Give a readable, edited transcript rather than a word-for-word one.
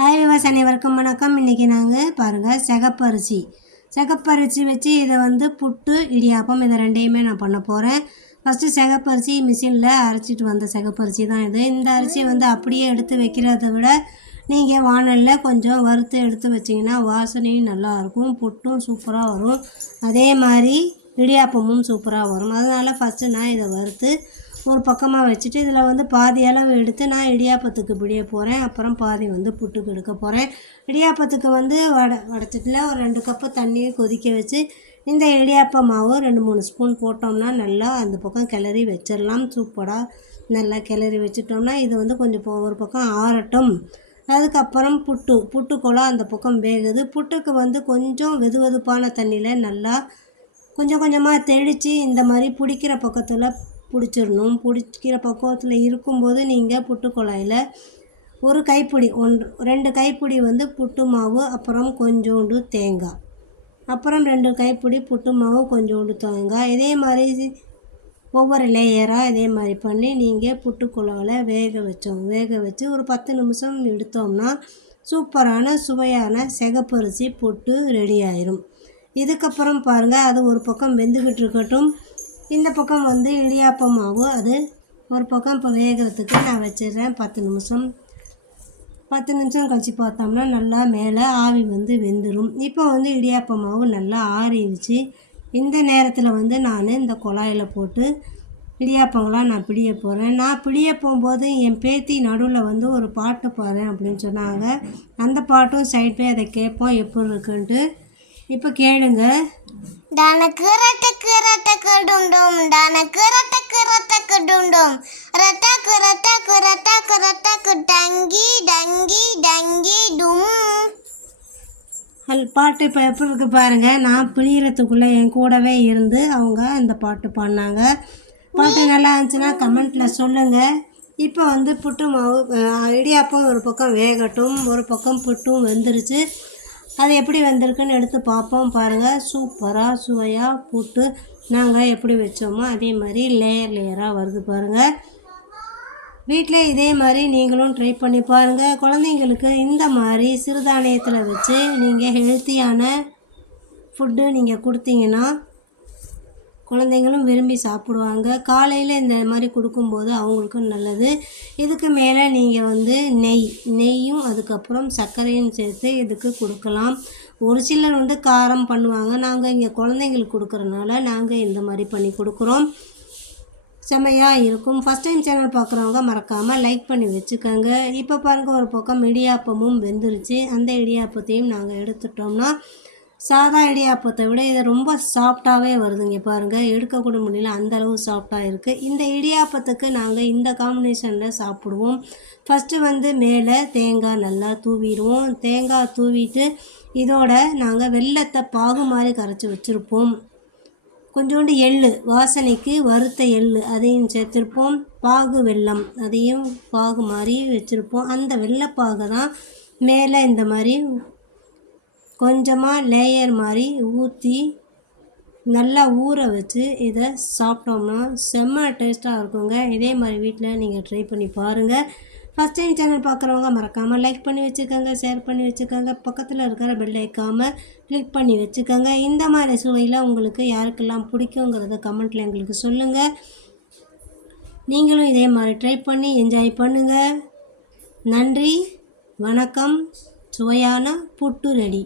Hi விவசாய அனைவருக்கும் வணக்கம். இன்றைக்கி நாங்கள் பாருங்கள் சிகப்பரிசி வச்சு இதை புட்டு இடியாப்பம் இதை ரெண்டையுமே நான் பண்ண போகிறேன். ஃபஸ்ட்டு சிகப்பரிசி மிஷினில் அரைச்சிட்டு வந்த சிகப்பரிசி தான் இது. இந்த அரிசியை அப்படியே எடுத்து வைக்கிறத விட நீங்கள் வானலில் கொஞ்சம் வறுத்து எடுத்து வச்சிங்கன்னா வாசனையும் நல்லாயிருக்கும், புட்டும் சூப்பராக வரும், அதே மாதிரி இடியாப்பமும் சூப்பராக வரும். அதனால் ஃபஸ்ட்டு நான் இதை வறுத்து ஒரு பக்கமாக வச்சுட்டு இதில் பாதி அளவு எடுத்து நான் இடியாப்பத்துக்கு பிடிய போகிறேன். அப்புறம் பாதி புட்டுக்கு எடுக்க போகிறேன். இடியாப்பத்துக்கு வடச்சட்டியில் ஒரு 2 கப்பு தண்ணியை கொதிக்க வச்சு இந்த இடியாப்ப மாவு 2-3 ஸ்பூன் போட்டோம்னா நல்லா அந்த பக்கம் கிளறி வச்சிடலாம். சூப்பராக நல்லா கிளறி வச்சுட்டோம்னா இது கொஞ்சம் ஒரு பக்கம் ஆறட்டும். அதுக்கப்புறம் புட்டுக்குழா அந்த பக்கம் வேகுது. புட்டுக்கு கொஞ்சம் வெதுவெதுப்பான தண்ணியில் நல்லா கொஞ்சம் கொஞ்சமாக தெளித்து இந்த மாதிரி பிடிக்கிற பக்கத்தில் பிடிச்சிடணும். பிடிக்கிற பக்குவத்தில் இருக்கும்போது நீங்கள் புட்டு குழாயில் ஒரு கைப்பிடி 2 கைப்பிடி புட்டு மாவு, அப்புறம் கொஞ்சோண்டு தேங்காய், அப்புறம் 2 கைப்பிடி புட்டு மாவு, கொஞ்சோண்டு தேங்காய், இதே மாதிரி ஒவ்வொரு லேயராக இதே மாதிரி பண்ணி நீங்கள் புட்டு குழாயில் வேக வச்சு ஒரு 10 நிமிஷம் எடுத்தோம்னா சூப்பரான சுவையான சிகப்பரிசி புட்டு ரெடி ஆயிரும். இதுக்கப்புறம் பாருங்கள், அது ஒரு பக்கம் வெந்துக்கிட்டு இருக்கட்டும். இந்த பக்கம் இடியாப்ப மாவு அது ஒரு பக்கம் இப்போ வேகிறதுக்கு நான் வச்சிடுறேன். 10 நிமிஷம் கழித்து பார்த்தோம்னா நல்லா மேலே ஆவி வெந்துடும். இப்போ இடியாப்ப மாவு நல்லா ஆறிடுச்சு. இந்த நேரத்தில் நான் இந்த குழாயில் போட்டு இடியாப்பங்களாம் நான் பிடிய போகிறேன். நான் பிடிய போகும்போது என் பேத்தி நடுவில் ஒரு பாட்டு பாடுறேன் அப்படின்னு சொன்னாங்க. அந்த பாட்டும் சைட் போய் அதை கேட்போம் எப்படி இருக்குன்ட்டு. இப்போ கேளுங்க. டனக்கு ரட்டக்கு ரட்டக்கு டுண்டும் டனக்கு ரட்டக்கு ரட்டக்கு டுண்டும் ரட்டக்கு ரட்டக்கு ரட்டக்கு ரட்டக்கு டங்கி டங்கி டங்கி டும். பாட்டு இப்போ எப்படி இருக்குது பாருங்கள். நான் பிழியறதுக்குள்ளே என் கூடவே இருந்து அவங்க அந்த பாட்டு பாடினாங்க. பாட்டு நல்லா இருந்துச்சுன்னா கமெண்ட்டில் சொல்லுங்கள். இப்போ புட்டு மாவு இடியாப்பம் ஒரு பக்கம் வேகட்டும், ஒரு பக்கம் புட்டும் வெந்துருச்சு. அது எப்படி வந்திருக்குன்னு எடுத்து பார்ப்போம். பாருங்கள், சூப்பராக சுவையாக புட்டு நாங்கள் எப்படி வச்சோமோ அதே மாதிரி லேயராக வருது பாருங்கள். வீட்டில் இதே மாதிரி நீங்களும் ட்ரை பண்ணி பாருங்கள். குழந்தைங்களுக்கு இந்த மாதிரி சிறுதானியத்தில் வச்சு நீங்கள் ஹெல்த்தியான ஃபுட்டு நீங்கள் கொடுத்தீங்கன்னா குழந்தைங்களும் விரும்பி சாப்பிடுவாங்க. காலையில் இந்த மாதிரி கொடுக்கும்போது அவங்களுக்கும் நல்லது. இதுக்கு மேலே நீங்கள் நெய்யும் அதுக்கப்புறம் சர்க்கரையும் சேர்த்து இதுக்கு கொடுக்கலாம். ஒரு சிலர் காரம் பண்ணுவாங்க. நாங்கள் இங்கே குழந்தைங்களுக்கு கொடுக்குறனால நாங்கள் இந்த மாதிரி பண்ணி கொடுக்குறோம். செம்மையாக இருக்கும். ஃபஸ்ட் டைம் சேனல் பார்க்குறவங்க மறக்காமல் லைக் பண்ணி வச்சுக்கோங்க. இப்போ பாருங்கள், ஒரு பக்கம் இடியாப்பமும் வெந்துருச்சு. அந்த இடியாப்பத்தையும் நாங்கள் எடுத்துட்டோம்னா சாதா இடியாப்பத்தை விட இது ரொம்ப சாஃப்டாகவே வருதுங்க. பாருங்கள், எடுக்கக்கூட முடியல, அந்தளவு சாஃப்டாக இருக்குது. இந்த இடியாப்பத்துக்கு நாங்கள் இந்த காம்பினேஷனில் சாப்பிடுவோம். ஃபஸ்ட்டு மேலே தேங்காய் நல்லா தூவிடுவோம். தேங்காய் தூவிட்டு இதோட நாங்கள் வெல்லத்தை பாகு மாதிரி கரைச்சி வச்சுருப்போம். கொஞ்சோண்டு எள்ளு வாசனைக்கு வறுத்த எள்ளு அதையும் சேர்த்துருப்போம். பாகு வெல்லம் அதையும் பாகு மாதிரி வச்சுருப்போம். அந்த வெள்ளைப்பாகை தான் மேலே இந்த மாதிரி கொஞ்சமாக லேயர் மாதிரி ஊற்றி நல்லா ஊற வச்சு இதை சாப்பிட்டோம்னா செம்ம டேஸ்ட்டாக இருக்குங்க. இதே மாதிரி வீட்டில் நீங்கள் ட்ரை பண்ணி பாருங்கள். ஃபஸ்ட் டைம் சேனல் பார்க்குறவங்க மறக்காமல் லைக் பண்ணி வச்சுக்கோங்க, ஷேர் பண்ணி வச்சுக்கோங்க, பக்கத்தில் இருக்கிற பெல் ஐக்கானை கிளிக் பண்ணி வச்சுக்கோங்க. இந்த மாதிரி சுவையில் உங்களுக்கு யாருக்கெல்லாம் பிடிக்குங்கிறத கமெண்ட்டில் எங்களுக்கு சொல்லுங்கள். நீங்களும் இதே மாதிரி ட்ரை பண்ணி என்ஜாய் பண்ணுங்கள். நன்றி, வணக்கம். சுவையான புட்டு ரெடி.